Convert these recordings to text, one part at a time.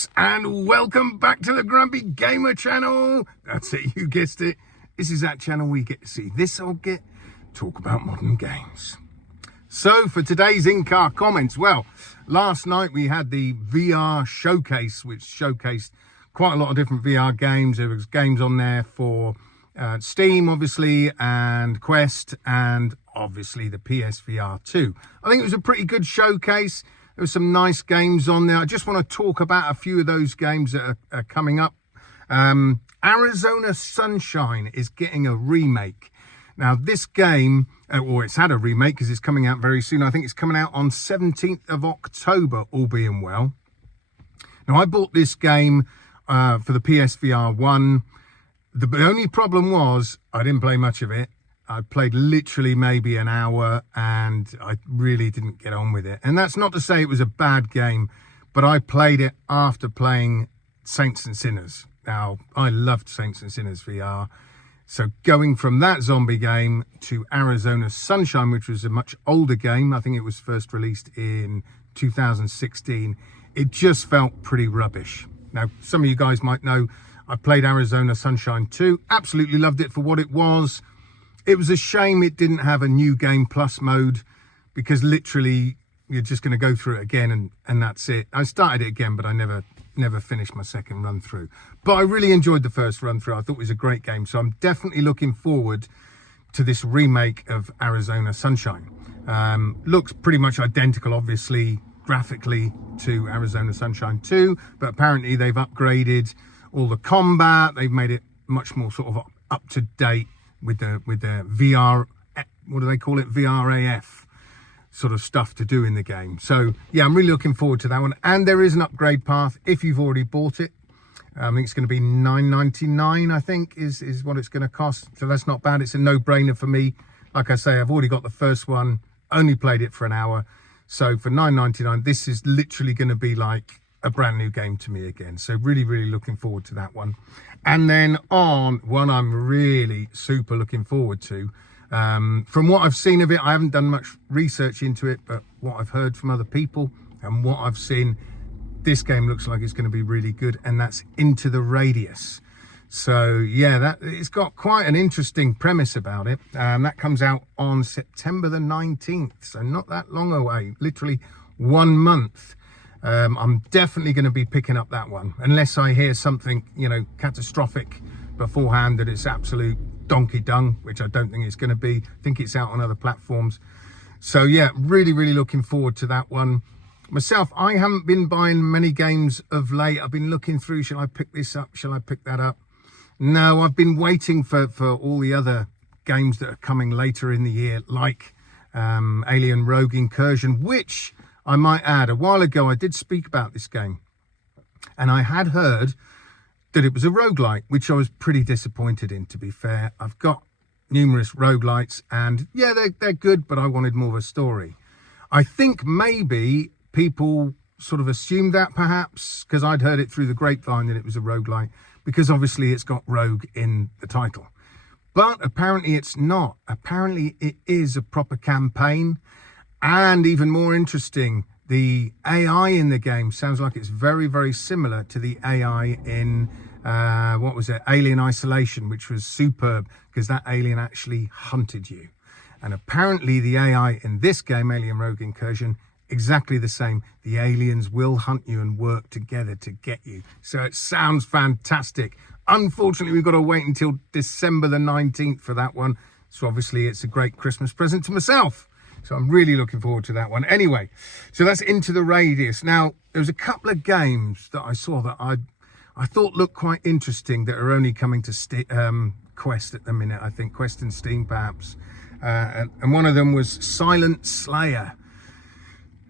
folks, and welcome back to the Grumpy Gamer channel. That's it, you guessed it. This is that channel where you get to see this old git talk about modern games. So for today's in-car comments, well, last night we had the VR showcase, which showcased quite a lot of different VR games. There was games on there for Steam, obviously, and Quest, and obviously the PSVR 2. I think it was a pretty good showcase. There were some nice games on there. I just want to talk about a few of those games that are coming up. Arizona Sunshine is getting a remake. Now, this game, or it's had a remake because it's coming out very soon. I think it's coming out on 17th of October, all being well. Now, I bought this game for the PSVR 1. The only problem was I didn't play much of it. I played literally maybe an hour and I really didn't get on with it. And that's not to say it was a bad game, but I played it after playing Saints and Sinners. Now, I loved Saints and Sinners VR. So going from that zombie game to Arizona Sunshine, which was a much older game, I think it was first released in 2016, it just felt pretty rubbish. Now, some of you guys might know I played Arizona Sunshine 2, absolutely loved it for what it was. It was a shame it didn't have a new game plus mode, because literally you're just going to go through it again and that's it. I started it again, but I never finished my second run through. But I really enjoyed the first run through. I thought it was a great game. So I'm definitely looking forward to this remake of Arizona Sunshine. Looks pretty much identical, obviously, graphically to Arizona Sunshine 2, but apparently they've upgraded all the combat. They've made it much more sort of up to date with the VR, what do they call it, VRAF sort of stuff to do in the game. So yeah, I'm really looking forward to that one. And there is an upgrade path if you've already bought it. I think it's going to be $9.99, I think is what it's going to cost. So that's not bad. It's a no-brainer for me. Like I say, I've already got the first one, only played it for an hour. So for $9.99, this is literally going to be like a brand new game to me again. So really, really looking forward to that one. And then on one I'm really super looking forward to. From what I've seen of it, I haven't done much research into it, but what I've heard from other people and what I've seen, this game looks like it's going to be really good, and that's Into the Radius. So yeah, it's got quite an interesting premise about it. That comes out on September the 19th, so not that long away, literally 1 month. I'm definitely going to be picking up that one, unless I hear something, catastrophic beforehand that it's absolute donkey dung, which I don't think it's going to be. I think it's out on other platforms. So yeah, really, really looking forward to that one. Myself, I haven't been buying many games of late. I've been looking through, shall I pick this up? Shall I pick that up? No, I've been waiting for all the other games that are coming later in the year, like Alien Rogue Incursion, which I might add, a while ago I did speak about this game, and I had heard that it was a roguelite, which I was pretty disappointed in, to be fair. I've got numerous roguelites, and yeah, they're good, but I wanted more of a story. I think maybe people sort of assumed that, perhaps, because I'd heard it through the grapevine that it was a roguelite, because obviously it's got rogue in the title. But apparently it's not. Apparently it is a proper campaign. And even more interesting, the AI in the game sounds like it's very, very similar to the AI in, Alien Isolation, which was superb because that alien actually hunted you. And apparently the AI in this game, Alien Rogue Incursion, exactly the same. The aliens will hunt you and work together to get you. So it sounds fantastic. Unfortunately, we've got to wait until December the 19th for that one. So obviously it's a great Christmas present to myself. So I'm really looking forward to that one. Anyway, so that's Into the Radius. Now, there was a couple of games that I saw that I thought looked quite interesting that are only coming to Quest at the minute. I think Quest and Steam, perhaps. And one of them was Silent Slayer.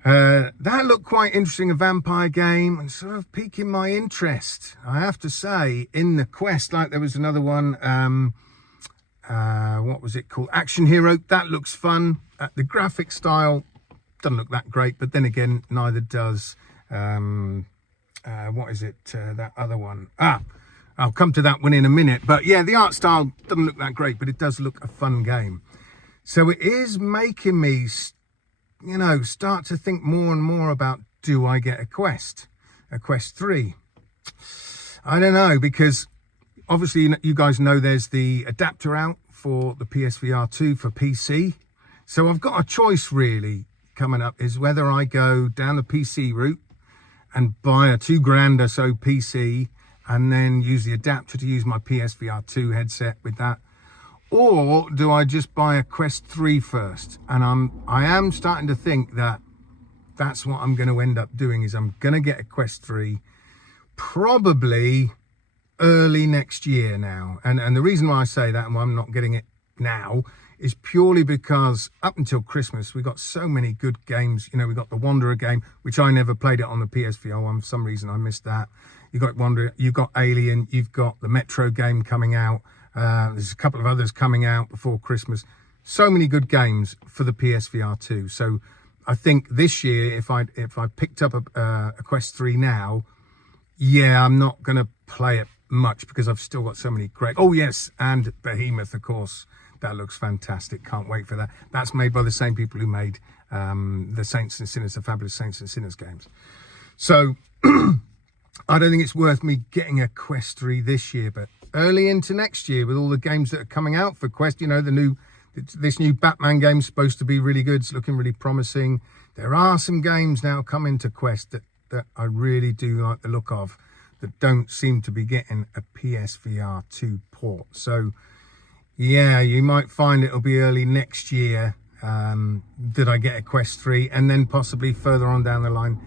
That looked quite interesting, a vampire game, and sort of piquing my interest. I have to say, in the Quest, like there was another one, what was it called? Action Hero. That looks fun. The graphic style doesn't look that great, but then again, neither does, what is it? That other one. I'll come to that one in a minute. But yeah, the art style doesn't look that great, but it does look a fun game. So it is making me, start to think more and more about, do I get a Quest 3? I don't know, because obviously you guys know there's the adapter out for the PSVR 2 for PC. So I've got a choice really coming up, is whether I go down the PC route and buy a $2,000 or so PC and then use the adapter to use my PSVR 2 headset with that, or do I just buy a Quest 3 first? And I am starting to think that that's what I'm going to end up doing, is I'm going to get a Quest 3 probably early next year now. And the reason why I say that and why I'm not getting it now is purely because up until Christmas, we got so many good games. You know, we got the Wanderer game, which I never played it on the PSVR 1. For some reason, I missed that. You got Wanderer, you've got Alien, you've got the Metro game coming out. There's a couple of others coming out before Christmas. So many good games for the PSVR 2. So I think this year, if I picked up a Quest 3 now, yeah, I'm not going to play it much because I've still got so many great... Oh, yes, and Behemoth, of course. That looks fantastic. Can't wait for that. That's made by the same people who made the Saints and Sinners, the Fabulous Saints and Sinners games. So I don't think it's worth me getting a Quest 3 this year, but early into next year with all the games that are coming out for Quest, you know, this new Batman game is supposed to be really good. It's looking really promising. There are some games now coming to Quest that I really do like the look of, that don't seem to be getting a PSVR 2 port. So yeah, you might find it'll be early next year that I get a Quest 3, and then possibly further on down the line,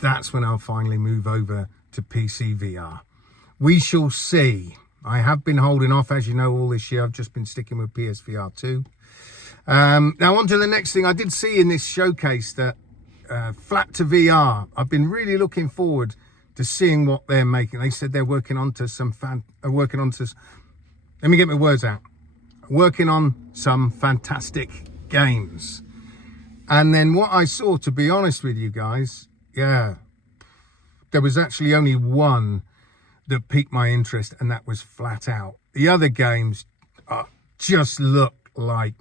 that's when I'll finally move over to PC VR. We shall see. I have been holding off, as you know, all this year. I've just been sticking with PSVR 2. Now on to the next thing. I did see in this showcase that Flat to VR, I've been really looking forward to seeing what they're making. They said they're working onto some let me get my words out. Working on some fantastic games. And then what I saw, to be honest with you guys, yeah, there was actually only one that piqued my interest, and that was Flat Out. The other games just look like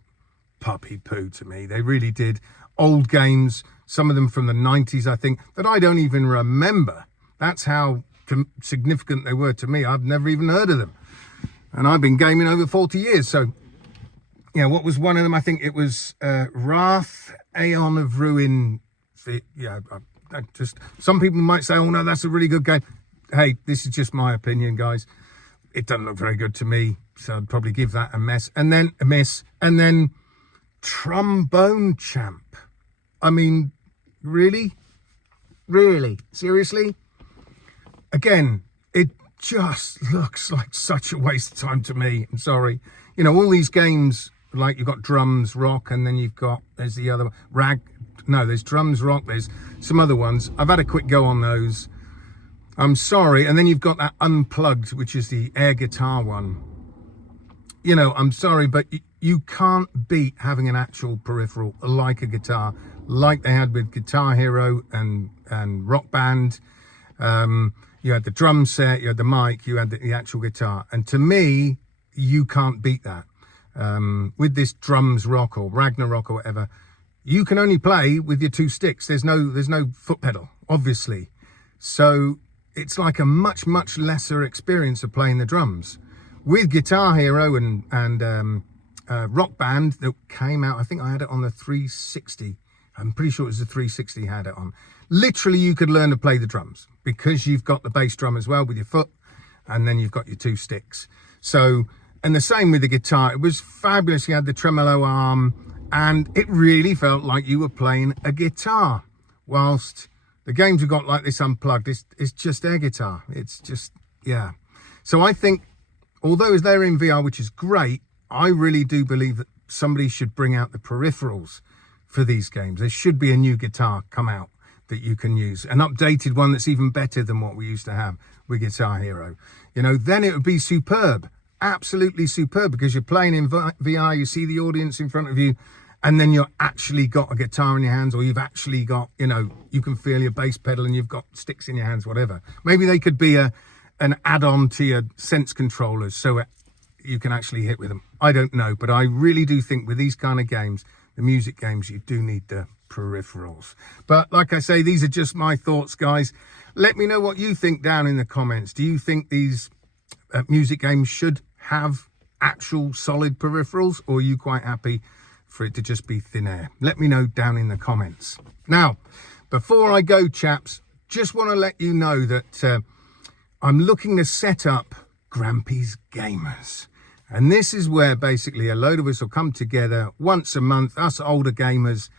puppy poo to me. They really did. Old games, some of them from the 90s, I think, that I don't even remember. That's how significant they were to me. I've never even heard of them. And I've been gaming over 40 years. So, yeah, what was one of them? I think it was Wrath, Aeon of Ruin. Yeah, some people might say, oh, no, that's a really good game. Hey, this is just my opinion, guys. It doesn't look very good to me. So I'd probably give that a miss. And then Trombone Champ. I mean, really? Really? Seriously? Again, it just looks like such a waste of time to me. I'm sorry. You know, all these games, like you've got Drums Rock, and then there's the other there's Drums Rock, there's some other ones. I've had a quick go on those. I'm sorry. And then you've got that Unplugged, which is the air guitar one. You know, I'm sorry, but you can't beat having an actual peripheral like a guitar, like they had with Guitar Hero and Rock Band. You had the drum set, you had the mic, you had the actual guitar. And to me, you can't beat that. With this Drums Rock or Ragnarok or whatever, you can only play with your two sticks. There's no foot pedal, obviously. So it's like a much, much lesser experience of playing the drums. With Guitar Hero and Rock Band that came out, I think I had it on the 360. I'm pretty sure it was the 360 had it on. Literally, you could learn to play the drums because you've got the bass drum as well with your foot, and then you've got your two sticks. So, and the same with the guitar. It was fabulous. You had the tremolo arm, and it really felt like you were playing a guitar. Whilst the games we've got like this Unplugged, it's just air guitar. It's just, yeah. So I think, although they're in VR, which is great, I really do believe that somebody should bring out the peripherals for these games. There should be a new guitar come out that you can use, an updated one that's even better than what we used to have with Guitar Hero. You know, then it would be superb, absolutely superb, because you're playing in VR, you see the audience in front of you, and then you've actually got a guitar in your hands, or you've actually got, you know, you can feel your bass pedal and you've got sticks in your hands, whatever. Maybe they could be an add-on to your Sense controllers so you can actually hit with them. I don't know, but I really do think with these kind of games, the music games, you do need the peripherals. But like I say, these are just my thoughts, guys. Let me know what you think down in the comments. Do you think these music games should have actual solid peripherals, or are you quite happy for it to just be thin air? Let me know down in the comments. Now, before I go, chaps, just want to let you know that I'm looking to set up Grampy's Gamers. And this is where basically a load of us will come together once a month, us older gamers,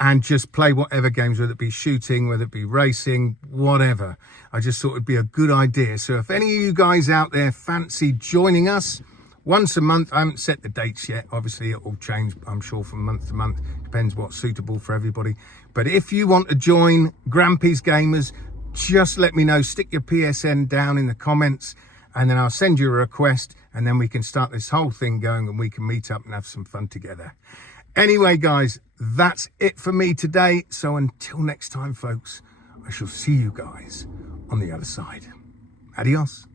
and just play whatever games, whether it be shooting, whether it be racing, whatever. I just thought it'd be a good idea. So if any of you guys out there fancy joining us once a month, I haven't set the dates yet. Obviously, it will change, I'm sure, from month to month. Depends what's suitable for everybody. But if you want to join Grampy's Gamers, just let me know. Stick your PSN down in the comments, and then I'll send you a request, and then we can start this whole thing going, and we can meet up and have some fun together. Anyway, guys, that's it for me today. So until next time, folks, I shall see you guys on the other side. Adios.